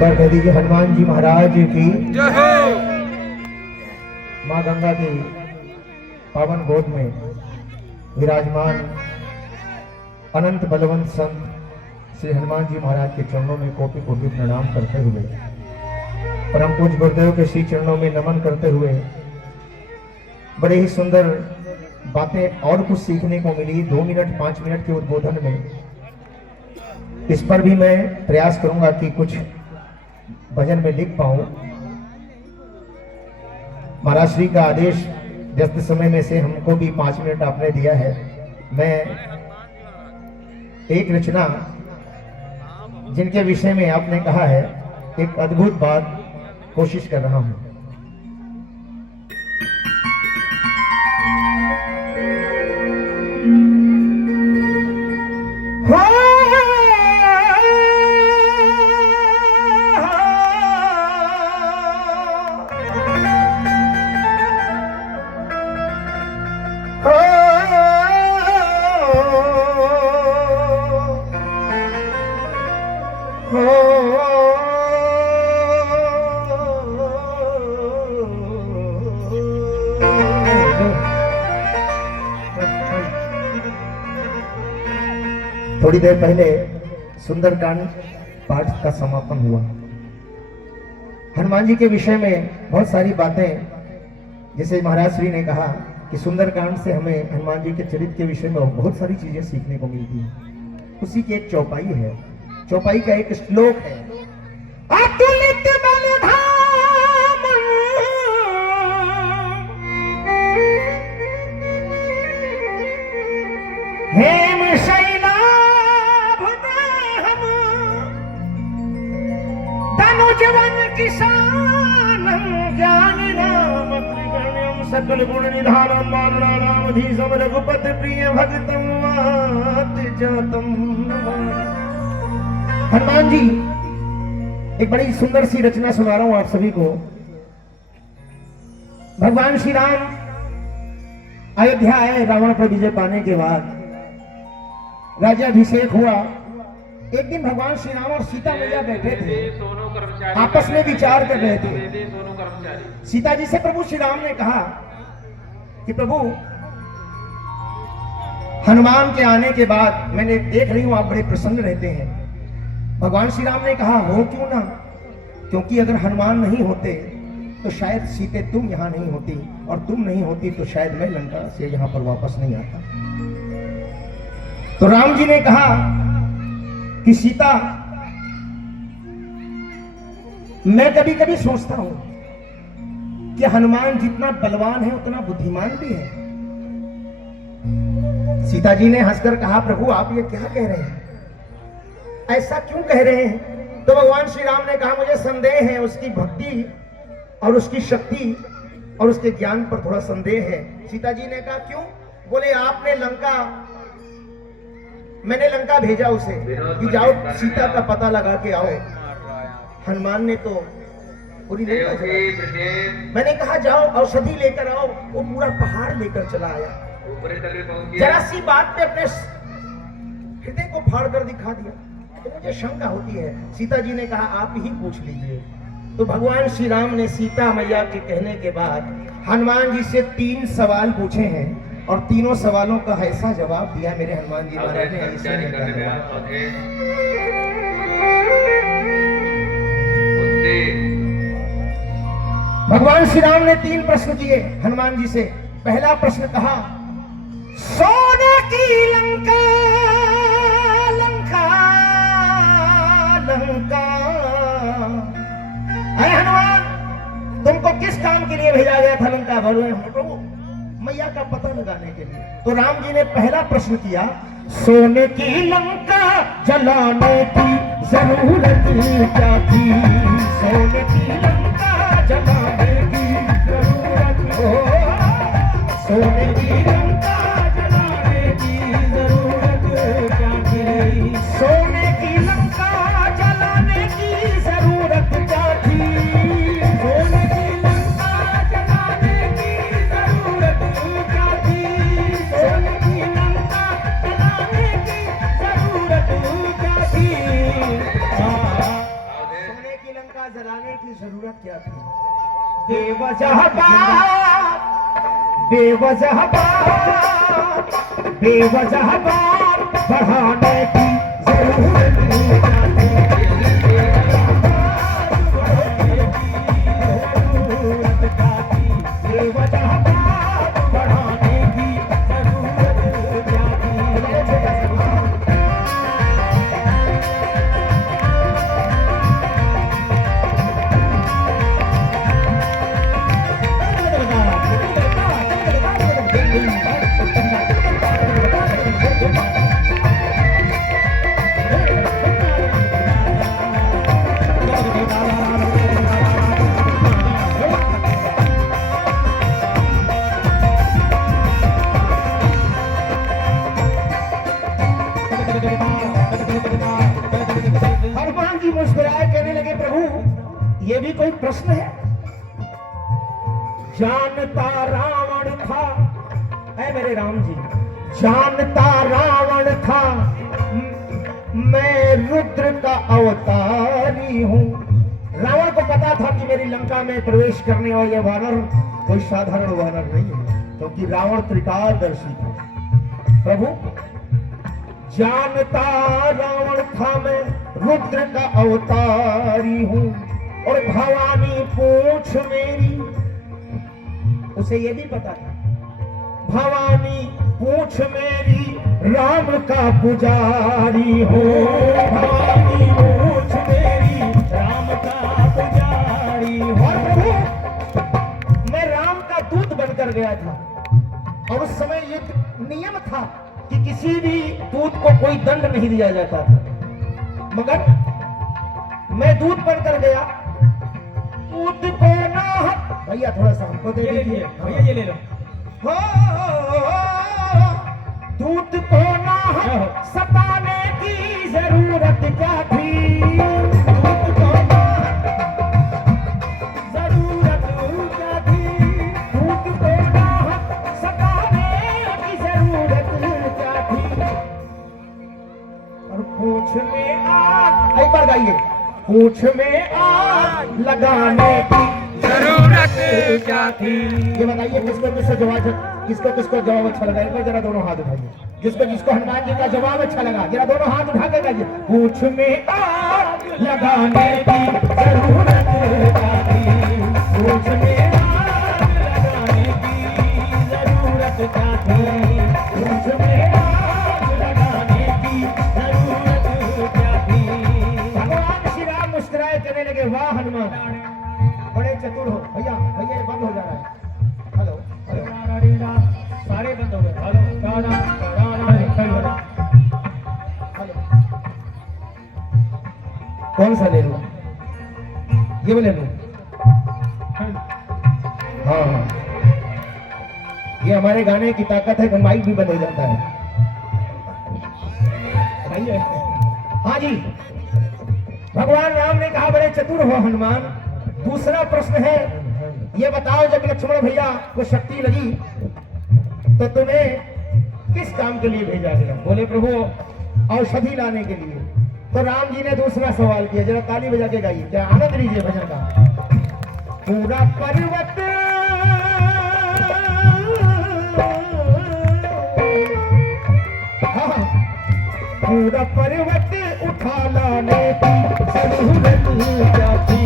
बार कह दीजिए हनुमान जी महाराज की जय हो। माँ गंगा की पावन गोद में विराजमान अनंत बलवंत संत श्री हनुमान जी महाराज के चरणों में कोटि कोटि प्रणाम करते हुए, परम पूज्य गुरुदेव के श्री चरणों में नमन करते हुए, बड़े ही सुंदर बातें और कुछ सीखने को मिली 2 मिनट 5 मिनट के उद्बोधन में। इस पर भी मैं प्रयास करूंगा कि कुछ भजन में लिख पाऊं। महाराज श्री का आदेश व्यस्त समय में से हमको भी 5 मिनट आपने दिया है। मैं एक रचना जिनके विषय में आपने कहा है, एक अद्भुत बात कोशिश कर रहा हूं। थोड़ी देर पहले सुंदरकांड पाठ का समापन हुआ। हनुमान जी के विषय में बहुत सारी बातें, जैसे महाराज श्री ने कहा कि सुंदरकांड से हमें हनुमान जी के चरित्र के विषय में बहुत सारी चीजें सीखने को मिलती हैं। उसी की एक चौपाई है, चौपाई का एक श्लोक है, अतुलित बलधाम हेम जवन किसान ज्ञान नाम त्रिगुण्यम सकल गुण निधानम माननानामधीशम रघुपति प्रिय भक्तम वात जातम। हनुमान जी एक बड़ी सुंदर सी रचना सुना रहा हूं आप सभी को। भगवान श्री राम अयोध्या आए रावण पर विजय पाने के बाद, राज्याभिषेक हुआ। एक दिन भगवान श्री राम और सीता मैया बैठे थे, आपस में विचार कर रहे थे। सीता जी से प्रभु श्री राम ने कहा कि प्रभु, हनुमान के आने के बाद मैंने देख रही हूं आप बड़े प्रसन्न रहते हैं। भगवान श्री राम ने कहा हो क्यों ना, क्योंकि अगर हनुमान नहीं होते तो शायद सीते तुम यहां नहीं होती, और तुम नहीं होती तो शायद मैं लंका से यहां पर वापस नहीं आता। तो राम जी ने कहा कि सीता, मैं कभी कभी सोचता हूं कि हनुमान जितना बलवान है उतना बुद्धिमान भी है। सीता जी ने हंसकर कहा प्रभु आप ये क्या कह रहे हैं, ऐसा क्यों कह रहे हैं? तो भगवान श्री राम ने कहा मुझे संदेह है, उसकी भक्ति और उसकी शक्ति और उसके ज्ञान पर थोड़ा संदेह है। सीता जी ने कहा क्यों? बोले आपने मैंने लंका भेजा उसे कि जाओ सीता का पता लगा के आओ। हनुमान ने तो पूरी लंका चला। मैंने कहा जाओ औषधि लेकर आओ, वो पूरा पहाड़ लेकर चला आया। जरा सी बात पे अपने हृदय को फाड़ कर दिखा दिया। तो मुझे शंका होती है। सीता जी ने कहा आप ही पूछ लीजिए। तो भगवान श्री राम ने सीता मैया के कहने के बाद हनुमान जी से 3 सवाल पूछे हैं, और तीनों सवालों का ऐसा जवाब दिया मेरे हनुमान जी महाराज ने। ऐसे भगवान श्री राम ने 3 प्रश्न किए हनुमान जी से। पहला प्रश्न कहा सोने की लंका लंका लंका, अरे हनुमान तुमको किस काम के लिए भेजा गया था लंका? बोले प्रभु मैया का पता लगाने के लिए। तो राम जी ने पहला प्रश्न किया सोने की लंका जलाने की जरूरत क्या थी? सोने की लंका जलाने की जरूरत, सोने की लंका जलाने की जरूरत क्या थी? सोने की लंका जलाने की जरूरत क्या थी? सोने की लंका जलाने की जरूरत क्या थी? सोने की लंका जलाने की जरूरत क्या थी? सोने की जलाने की जरूरत क्या थी? बेवजह बात, बेवजह बात, बेवजह बात बढ़ाने की जरूरत क्या थी? बेवजह बात बढ़ाने की जरूरत क्या थी? हनुमान जी मुस्कुराए, कहने लगे प्रभु ये भी कोई प्रश्न है? जानता रावण था, ऐ मेरे राम जी, जानता रावण था मैं रुद्र का अवतारी हूँ। रावण को पता था कि मेरी लंका में प्रवेश करने वाले वानर कोई साधारण वानर नहीं है, क्योंकि रावण त्रिकालदर्शी था। प्रभु जानता रावण था मैं रुद्र का अवतारी हूँ, और भवानी पूछ मेरी, उसे ये भी पता था, भवानी पूछ मेरी राम का पुजारी हूँ। भवानी पूछ मेरी राम का पुजारी हूँ। और प्रभु मैं राम का दूत बनकर गया था, और उस समय ये नियम था कि किसी भी दूत को कोई दंड नहीं दिया जाता था, मगर मैं दूत बनकर गया। दूत को ना, भैया थोड़ा सा हमको दे दीजिए, भैया ये ले लो। हो दूत को ना सताने की जरूरत क्या थी? दूत को ना जरूरत क्या थी? दूत को ना सताने की जरूरत क्या थी? और पूछ में आग, एक बार गाइए, पूछ में आग लगाने की जरूरत क्या थी? ये बताइए किसको किसको जवाब अच्छा लगा? एक बार जरा दोनों हाथ उठाइए, जिसको हनुमान जी का जवाब अच्छा लगा जरा दोनों हाथ उठा के गाइए। पूछ में आग लगाने की जरूरत क्या थी? पूछ में आग लगाने की जरूरत क्या थी? पूछ में आग लगाने की जरूरत क्या थी? भगवान श्री राम मुस्कुराए, कहने लगे वाह हनुमान, बड़े चतुर हो। भैया भैया ये बंद हो जा रहा है। हेलो हेलो, सारे बंद हो गए। हेलो हेलो, कौन सा ले लूं? ये भी ले लूं? हाँ हाँ, ये हमारे गाने की ताकत है कि माइक भी बंद हो जाता है। हाँ जी, भगवान राम ने कहा बड़े चतुर हो हनुमान। दूसरा प्रश्न है, ये बताओ जब लक्ष्मण भैया को शक्ति लगी तो तुम्हें किस काम के लिए भेजा गया? बोले प्रभु औषधि लाने के लिए। तो राम जी ने दूसरा सवाल किया, जरा ताली बजा के गाइए, क्या आनंद लीजिए भजन का। पूरा पर्वत हाँ, पूरा पर्वत उठा लाने की जरूरत क्या थी?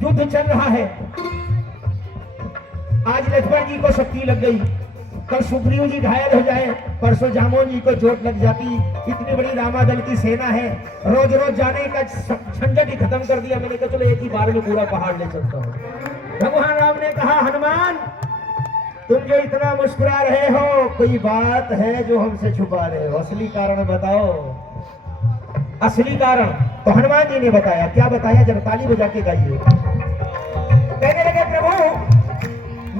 युद्ध चल रहा है। आज लक्ष्मण जी को शक्ति लग गई, कल सुग्रीव जी घायल हो जाए, परसों जामोन जी को चोट लग जाती। इतनी बड़ी रामादल की सेना है, रोज रोज जाने का झंझट ही खत्म कर दिया। मैंने कहा चलो एक ही बार में पूरा पहाड़ ले चलता हूँ। भगवान राम ने कहा हनुमान तुम जो इतना मुस्कुरा रहे हो, कोई बात है जो हमसे छुपा रहे हो, असली कारण बताओ। असली कारण तो हनुमान जी ने बताया। क्या बताया? जब ताली बजा के गाइए। कहने लगे प्रभु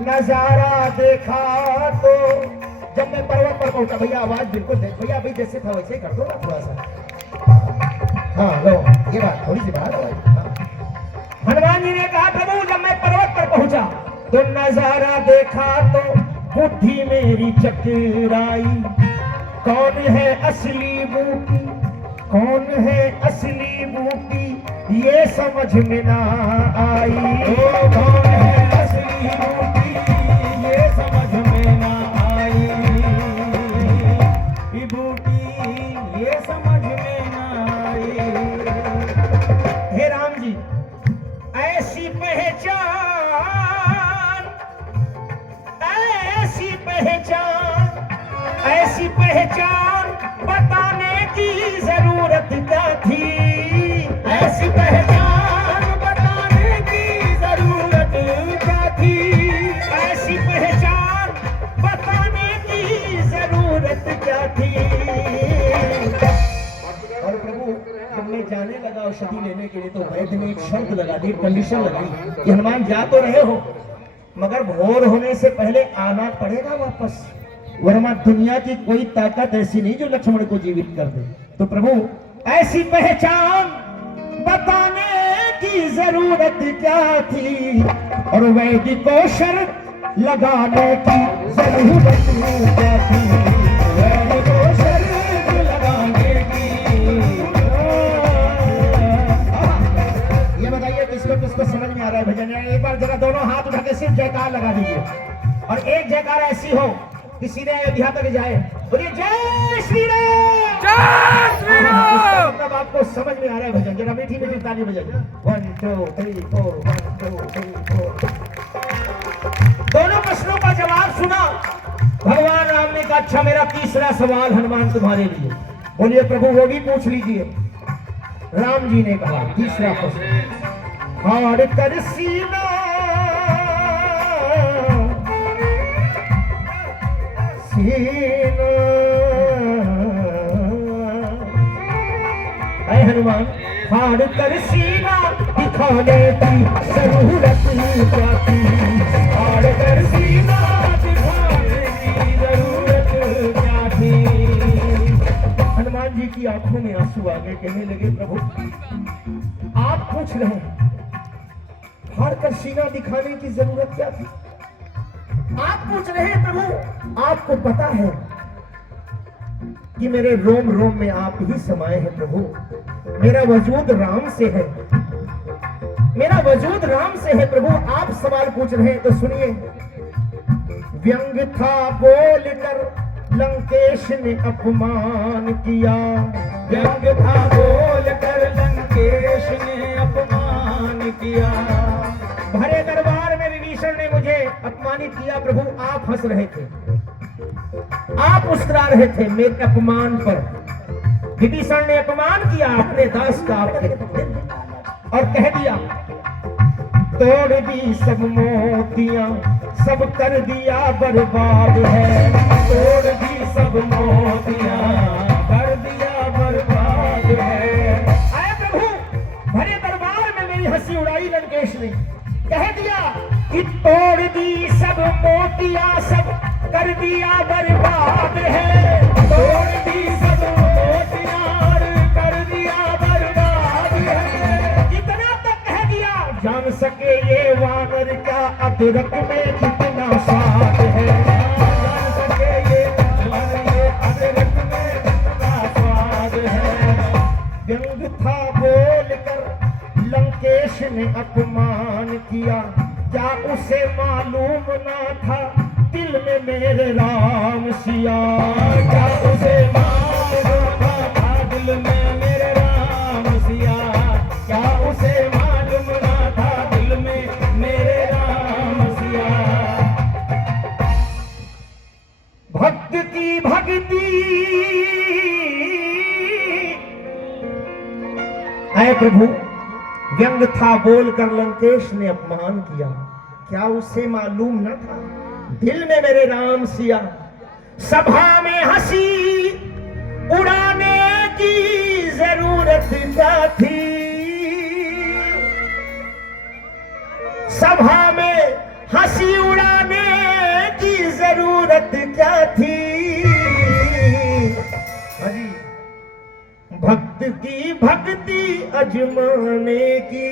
नजारा देखा तो जब मैं पर्वत पर पहुंचा, भैया आवाज बिल्कुल देख भैया, अभी जैसे था वैसे ही कर दो ना थोड़ा सा। हाँ लो, ये बात थोड़ी सी बात है। हनुमान जी ने कहा प्रभु जब मैं पर्वत पर पहुंचा तो नजारा देखा तो बुद्धि मेरी चकराई, कौन है असली बूटी, कौन है असली बूटी, ये समझ में ना आई। कौन है असली बूटी, ये समझ में ना आई, ये बूटी ये समझ में ना आई। हे राम जी, ऐसी पहचान, ऐसी पहचान, ऐसी पहचान बताने की जरूरत क्या थी, ऐसी पहचान बताने की जरूरत क्या थी, ऐसी पहचान बताने की जरूरत क्या थी। और प्रभु जब मैं जाने लगा औषधि लेने के लिए तो वैद्य ने एक शर्त लगा दी, कंडीशन लगाई कि हनुमान जा तो रहे हो मगर भोर होने से पहले आना पड़ेगा वापस, वरना दुनिया की कोई ताकत ऐसी नहीं जो लक्ष्मण को जीवित कर दे। तो प्रभु ऐसी पहचान बताने की जरूरत क्या थी, और वैद्य को शर्त लगाने की जरूरत क्या थी, वैद्य को शर्त लगाने की। ये बताइए किसको किसको समझ में आ रहा है भजन? एक बार जरा दोनों हाथ उठा के सिर्फ जयकार लगा दीजिए, और एक जयकार ऐसी हो कि सीधे अयोध्या तक जाए। बोलिए जय श्री राम, जय श्री राम। तब आपको समझ में आ रहा है भजन, जरा मीठी मीठी ताली बजाइए। 1 2 3 4 1 2 3 4। दोनों प्रश्नों का जवाब सुना। भगवान राम ने कहा अच्छा मेरा तीसरा सवाल हनुमान तुम्हारे लिए। बोलिए प्रभु वो भी पूछ लीजिए। राम जी ने कहा तीसरा प्रश्न, हाड़ कर सीना ऐ हनुमान, हाड़ कर सीना दिखाने की जरूरत क्या थी, हाड़ कर सीना दिखाने की जरूरत क्या थी। हनुमान जी की आंखों में आंसू आ गए, कहने लगे प्रभु आप पूछ रहे हैं हाड़ कर सीना दिखाने की जरूरत क्या थी, आप पूछ रहे हैं प्रभु आपको पता है कि मेरे रोम रोम में आप ही समाये हैं प्रभु, मेरा वजूद राम से है, मेरा वजूद राम से है प्रभु, आप सवाल पूछ रहे हैं तो सुनिए। व्यंग था बोलकर लंकेश ने अपमान किया, व्यंग था बोलकर लंकेश ने अपमान किया, भरे दरबार में विभीषण ने मुझे अपमानित किया प्रभु, आप हंस रहे थे, आप मुस्कुरा रहे थे मेरे अपमान पर। विभीषण ने अपमान किया अपने दास का और कह दिया तोड़ दी सब मोतियां, सब कर दिया बर्बाद है, तोड़ दी सब मोतियां, कर दिया बर्बाद है। आए प्रभु भरे दरबार में मेरी हंसी उड़ाई लंकेश ने, कह दिया कि तोड़ दी सब मोतियां, सब कर दिया बर्बाद है, तोड़ दी सब मोतियां, कर दिया बर्बाद है। इतना तक कह दिया जान सके ये वानर का अदरक में कितना स्वाद है, जान सके ये अदरक में कितना स्वाद है। व्यंग था बोलकर लंकेश ने अपमान किया, क्या उसे मालूम ना था दिल में मेरे राम सिया, क्या उसे मालूम ना था दिल में मेरे राम सिया, क्या उसे मालूम ना था दिल में मेरे राम सिया। भक्त की भक्ति है प्रभु, व्यंग था बोलकर लंकेश ने अपमान किया, क्या उसे मालूम न था दिल में मेरे राम सिया। सभा में हंसी उड़ाने की जरूरत क्या थी, सभा में हंसी उड़ाने की जरूरत क्या थी। भक्त की भक्ति अजमाने की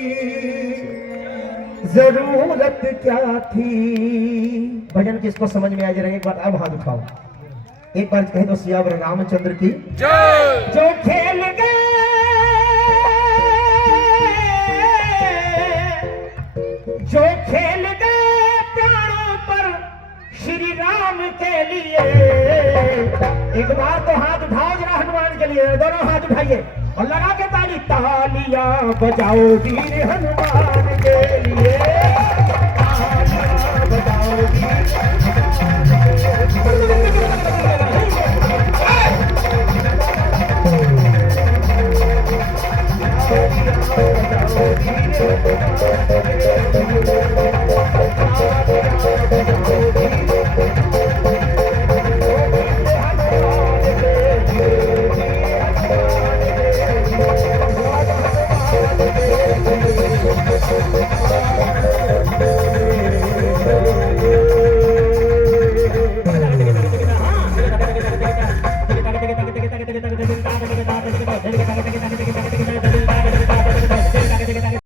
जरूरत क्या थी। भजन किसको समझ में आ जा रहा है? एक बार अब हाथ उठाओ, एक बार कह दो सियावर रामचंद्र की जय। जो खेल गए, जो खेल गए प्राणों पर श्री राम के लिए। एक बार तो हाथ उठाओ जरा हनुमान के लिए, दोनों हाथ उठाइए और लगा के ताली, तालियां बजाओ वीर हनुमान के लिए, तालियां बजाओ वीर